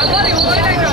上がれ呼ばれないんだ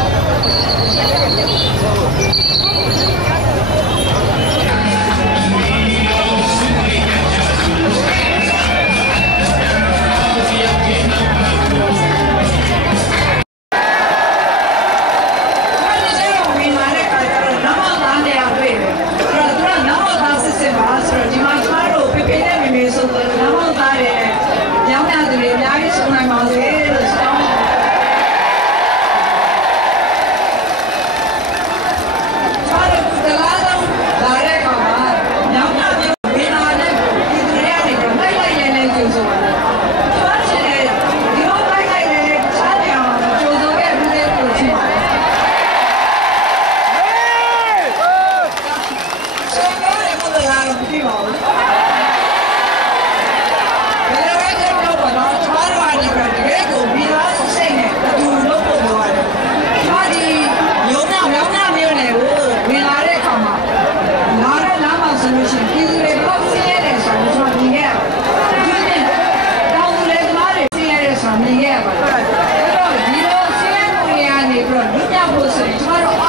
the city title.